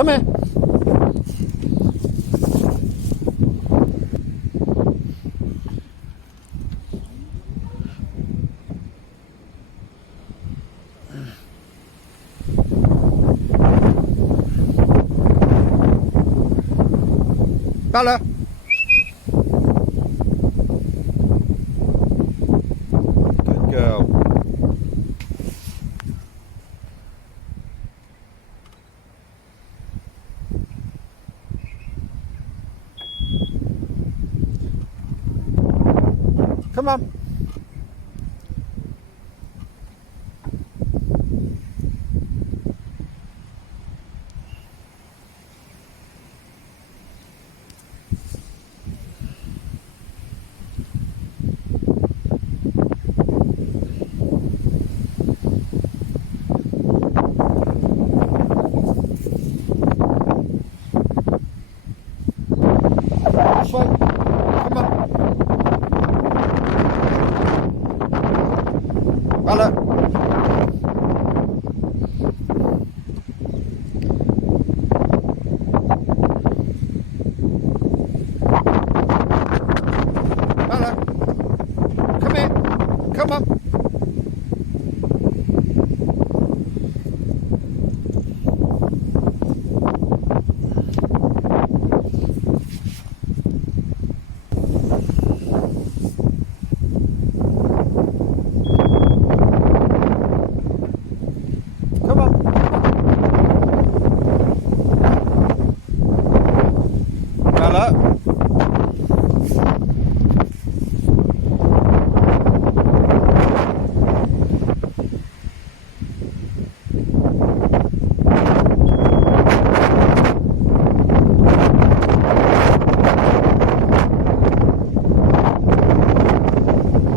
Come here. Bella. Good girl. Come on. This way. Come on. Bella. Bella. Come here. Come on. Come on. Bella.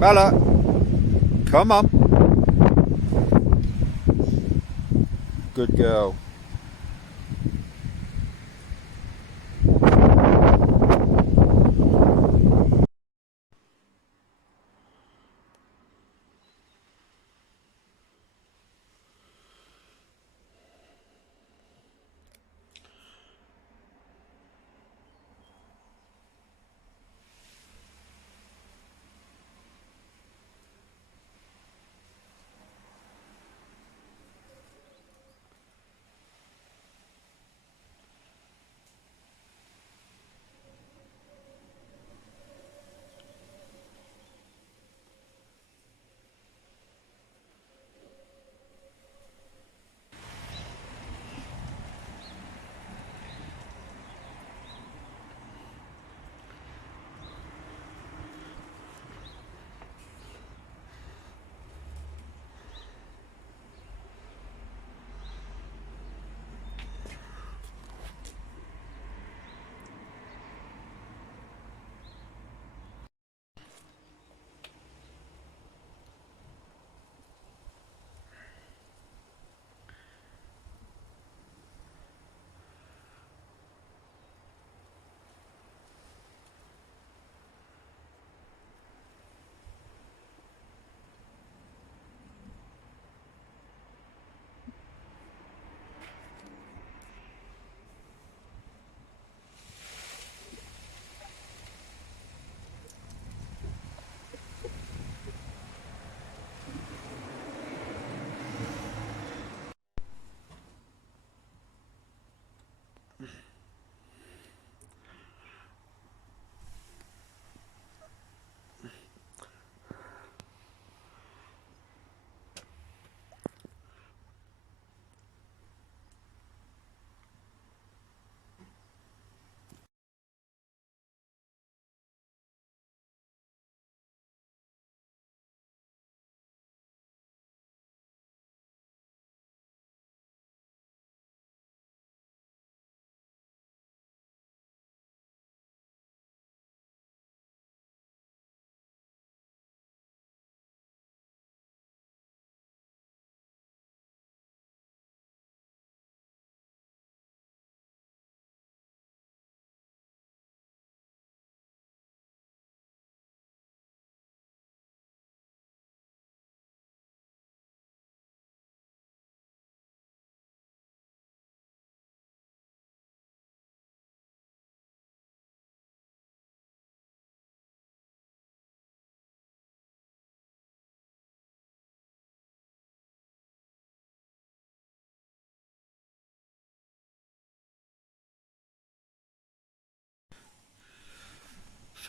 Bella. Come on. Good girl.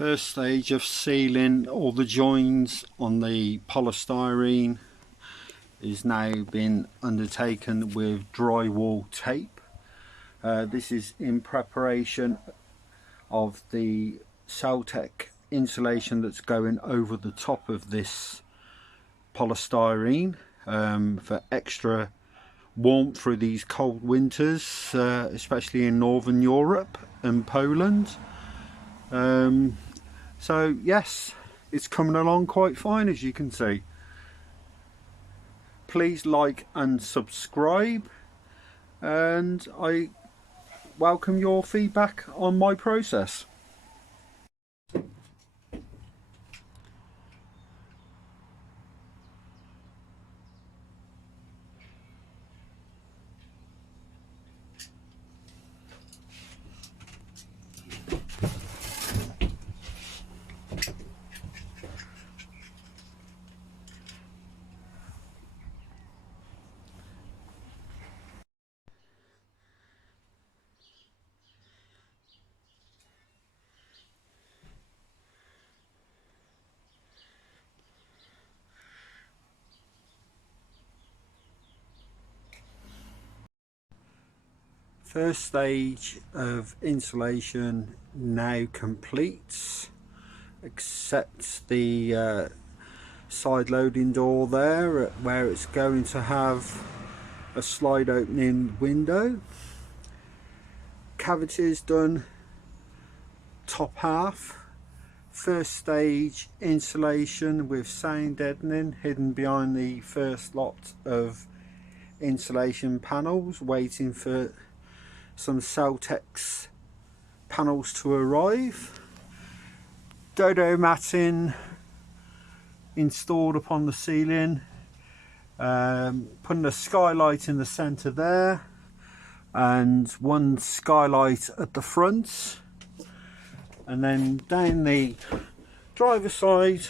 First stage of sealing all the joins on the polystyrene is now been undertaken with drywall tape. This is in preparation of the Celtec insulation that's going over the top of this polystyrene for extra warmth through these cold winters, especially in Northern Europe and Poland. So yes, it's coming along quite fine, as you can see. Please like and subscribe, and I welcome your feedback on my process. First stage of insulation now complete, except the side loading door there, where it's going to have a slide opening window. Cavities done, top half. First stage insulation with sound deadening hidden behind the first lot of insulation panels, waiting for some Celtec panels to arrive. Dodo matting installed upon the ceiling, putting a skylight in the centre there and one skylight at the front, and then down the driver's side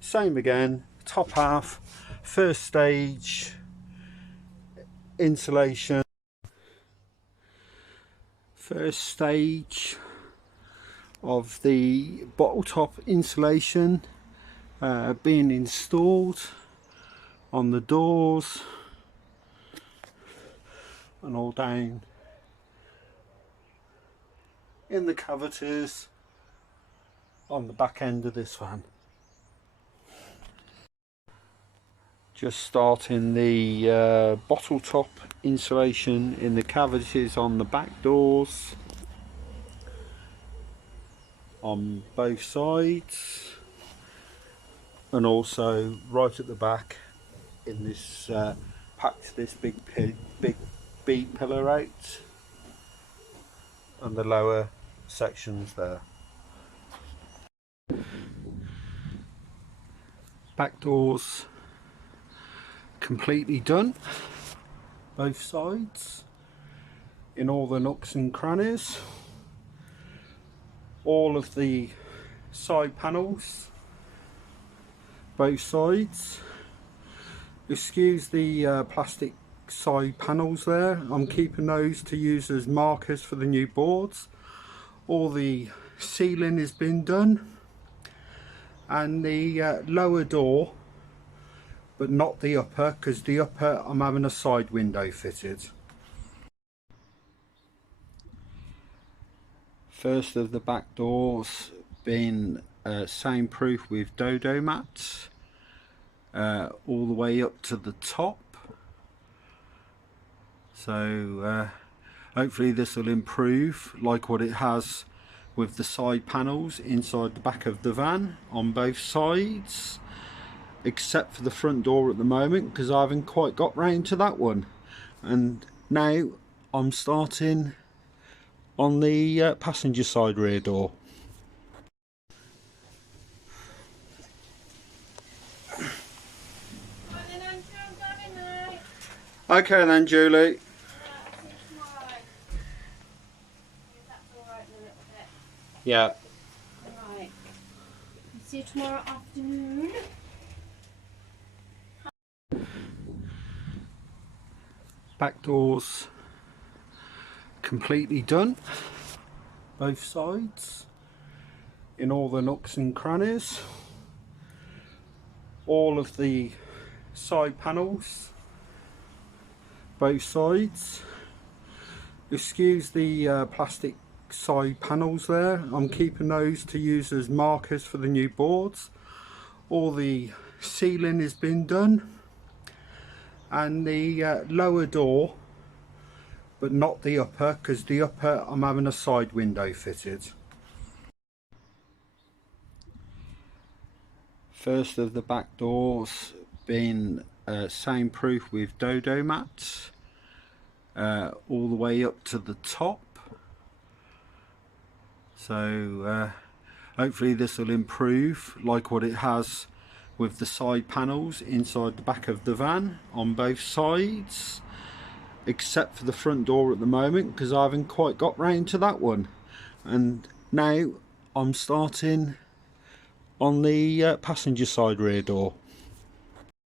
same again, top half, first stage insulation. First stage of the bottle top insulation being installed on the doors and all down in the cavities on the back end of this van. Just starting the bottle top insulation in the cavities on the back doors on both sides, and also right at the back in this packed this big B pillar out and the lower sections there. Back doors completely done, both sides, in all the nooks and crannies. All of the side panels, both sides. Excuse the plastic side panels there, I'm keeping those to use as markers for the new boards. All the ceiling has been done, and the lower door, but not the upper, because the upper I'm having a side window fitted. First of the back doors being soundproof with Dodo mats all the way up to the top, so hopefully this will improve like what it has with the side panels inside the back of the van on both sides, except for the front door at the moment, because I haven't quite got round to that one. And now I'm starting on the passenger side rear door. Okay then, Julie. Yeah. Right. See you tomorrow afternoon. Back doors completely done, both sides. in all the nooks and crannies. All of the side panels, both sides. Excuse the plastic side panels there, I'm keeping those to use as markers for the new boards. All the ceiling has been done, and the lower door, but not the upper, because the upper I'm having a side window fitted. First of the back doors been soundproof with dodo mats all the way up to the top. So hopefully this will improve like what it has with the side panels inside the back of the van on both sides, except for the front door at the moment, because I haven't quite got round to that one. And now I'm starting on the passenger side rear door.